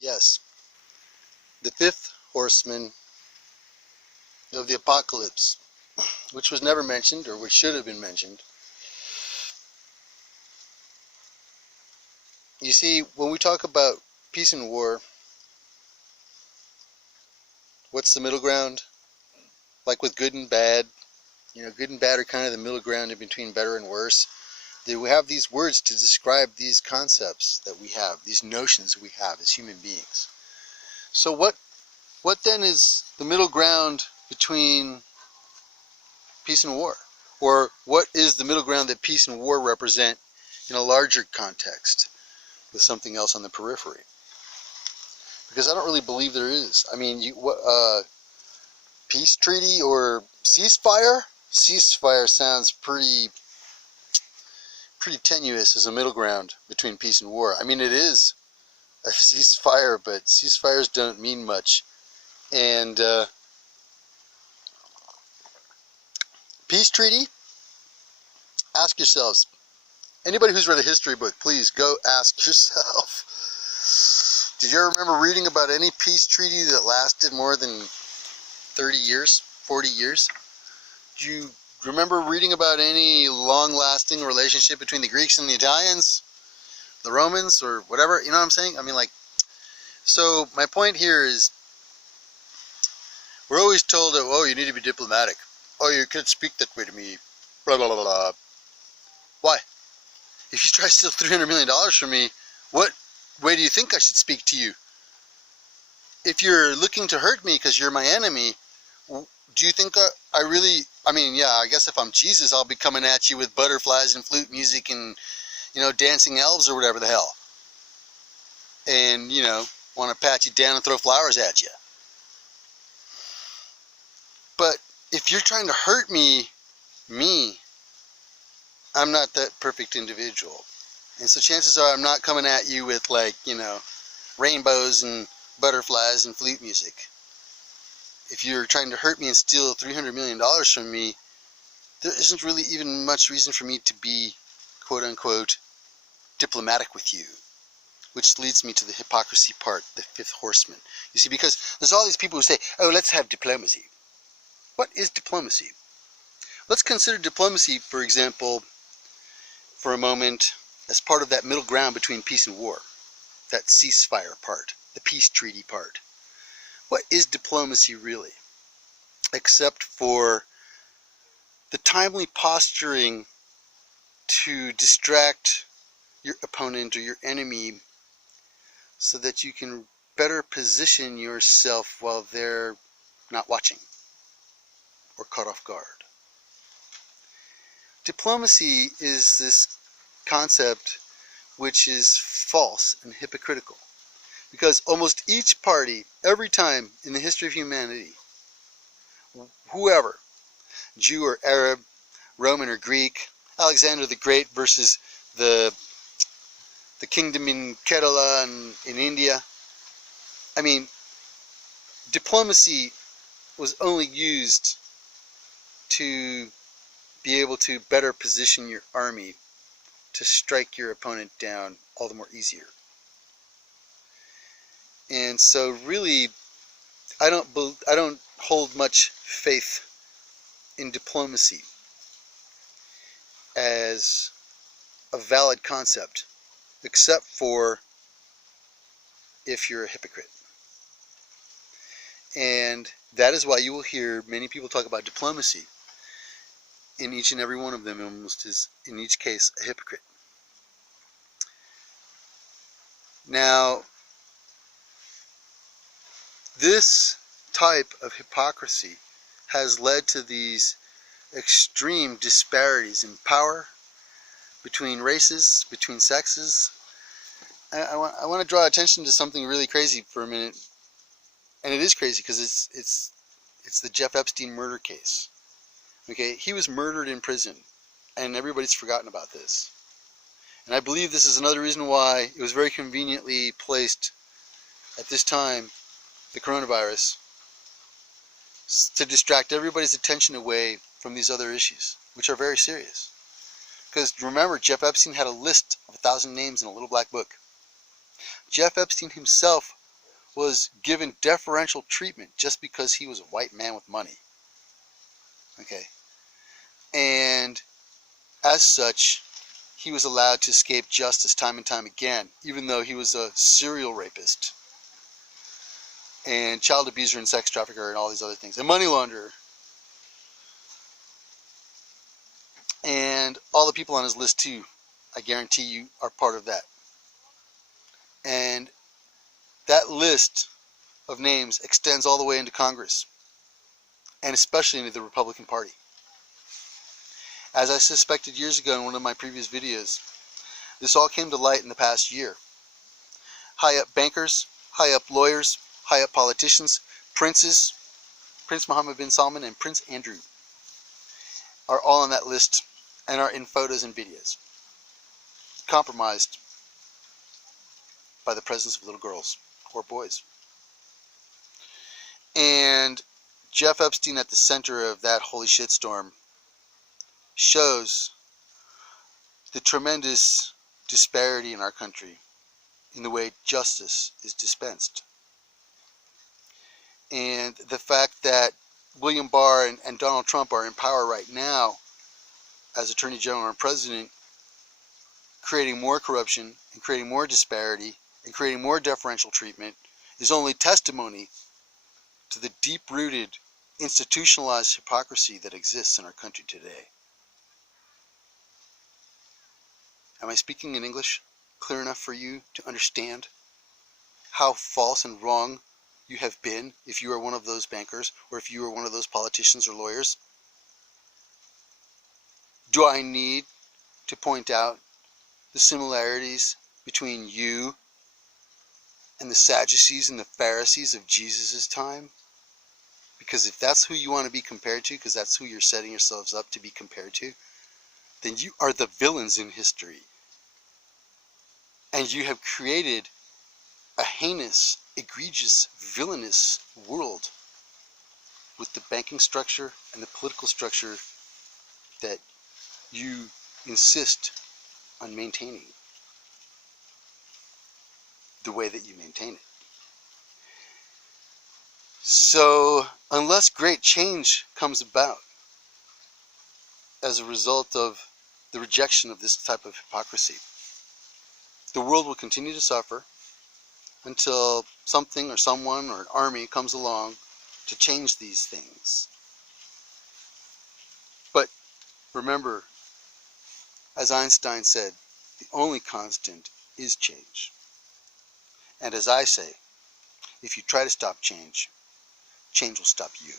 Yes, the fifth horseman of the apocalypse, which was never mentioned, or which should have been mentioned. You see, when we talk about peace and war, what's the middle ground? Like with good and bad, good and bad are kind of the middle ground in between better and worse. We have these words to describe these concepts that we have, these notions we have as human beings. So what then is the middle ground between peace and war? Or what is the middle ground that peace and war represent in a larger context with something else on the periphery? Because I don't really believe there is. I mean, peace treaty or ceasefire? Ceasefire sounds pretty tenuous as a middle ground between peace and war. I mean, it is a ceasefire, but ceasefires don't mean much. And peace treaty? Ask yourselves. Anybody who's read a history book, please go ask yourself. Did you ever remember reading about any peace treaty that lasted more than 30 years, 40 years? Do you remember reading about any long-lasting relationship between the Greeks and the Italians, the Romans, or whatever? You know what I'm saying? I mean, like, so my point here is, we're always told that, oh, you need to be diplomatic. Oh, you can't speak that way to me. Blah, blah, blah, blah. Why? If you try to steal $300 million from me, what way do you think I should speak to you? If you're looking to hurt me because you're my enemy, do you think I mean, yeah, I guess if I'm Jesus, I'll be coming at you with butterflies and flute music and, dancing elves or whatever the hell. And, want to pat you down and throw flowers at you. But if you're trying to hurt me, I'm not that perfect individual. And so chances are I'm not coming at you with, like, rainbows and butterflies and flute music. If you're trying to hurt me and steal $300 million from me, there isn't really even much reason for me to be, quote-unquote, diplomatic with you. Which leads me to the hypocrisy part, the fifth horseman. You see, because there's all these people who say, oh, let's have diplomacy. What is diplomacy? Let's consider diplomacy, for example, for a moment, as part of that middle ground between peace and war. That ceasefire part, the peace treaty part. What is diplomacy really? Except for the timely posturing to distract your opponent or your enemy so that you can better position yourself while they're not watching or caught off guard. Diplomacy is this concept which is false and hypocritical. Because almost each party, every time in the history of humanity, whoever, Jew or Arab, Roman or Greek, Alexander the Great versus the kingdom in Kerala and in India, I mean, diplomacy was only used to be able to better position your army to strike your opponent down all the more easier. And so really, I don't hold much faith in diplomacy as a valid concept, except for if you're a hypocrite. And that is why you will hear many people talk about diplomacy. In each and every one of them, almost is, in each case, a hypocrite. Now, this type of hypocrisy has led to these extreme disparities in power between races, between sexes. I want to draw attention to something really crazy for a minute, and it is crazy because it's the Jeff Epstein murder case. Okay, he was murdered in prison, and everybody's forgotten about this. And I believe this is another reason why it was very conveniently placed at this time, the coronavirus, to distract everybody's attention away from these other issues, which are very serious. Because remember, Jeff Epstein had a list of 1,000 names in a little black book. Jeff Epstein himself was given deferential treatment just because he was a white man with money. Okay. And as such, he was allowed to escape justice time and time again, even though he was a serial rapist and child abuser and sex trafficker and all these other things, and money launderer. And all the people on his list too, I guarantee you, are part of that. And that list of names extends all the way into Congress, and especially into the Republican Party. As I suspected years ago in one of my previous videos, this all came to light in the past year. High-up bankers, high-up lawyers, high-up politicians, princes, Prince Mohammed bin Salman and Prince Andrew, are all on that list and are in photos and videos, compromised by the presence of little girls or boys. And Jeff Epstein at the center of that holy shitstorm shows the tremendous disparity in our country in the way justice is dispensed. And the fact that William Barr and Donald Trump are in power right now as Attorney General and President, creating more corruption and creating more disparity and creating more deferential treatment, is only testimony to the deep-rooted, institutionalized hypocrisy that exists in our country today. Am I speaking in English clear enough for you to understand how false and wrong you have been if you are one of those bankers or if you are one of those politicians or lawyers? Do I need to point out the similarities between you and the Sadducees and the Pharisees of Jesus' time? Because if that's who you want to be compared to, because that's who you're setting yourselves up to be compared to, then you are the villains in history. And you have created a heinous, egregious, villainous world with the banking structure and the political structure that you insist on maintaining the way that you maintain it. So, unless great change comes about as a result of the rejection of this type of hypocrisy, the world will continue to suffer until something or someone or an army comes along to change these things. But remember, as Einstein said, the only constant is change. And as I say, if you try to stop change, change will stop you.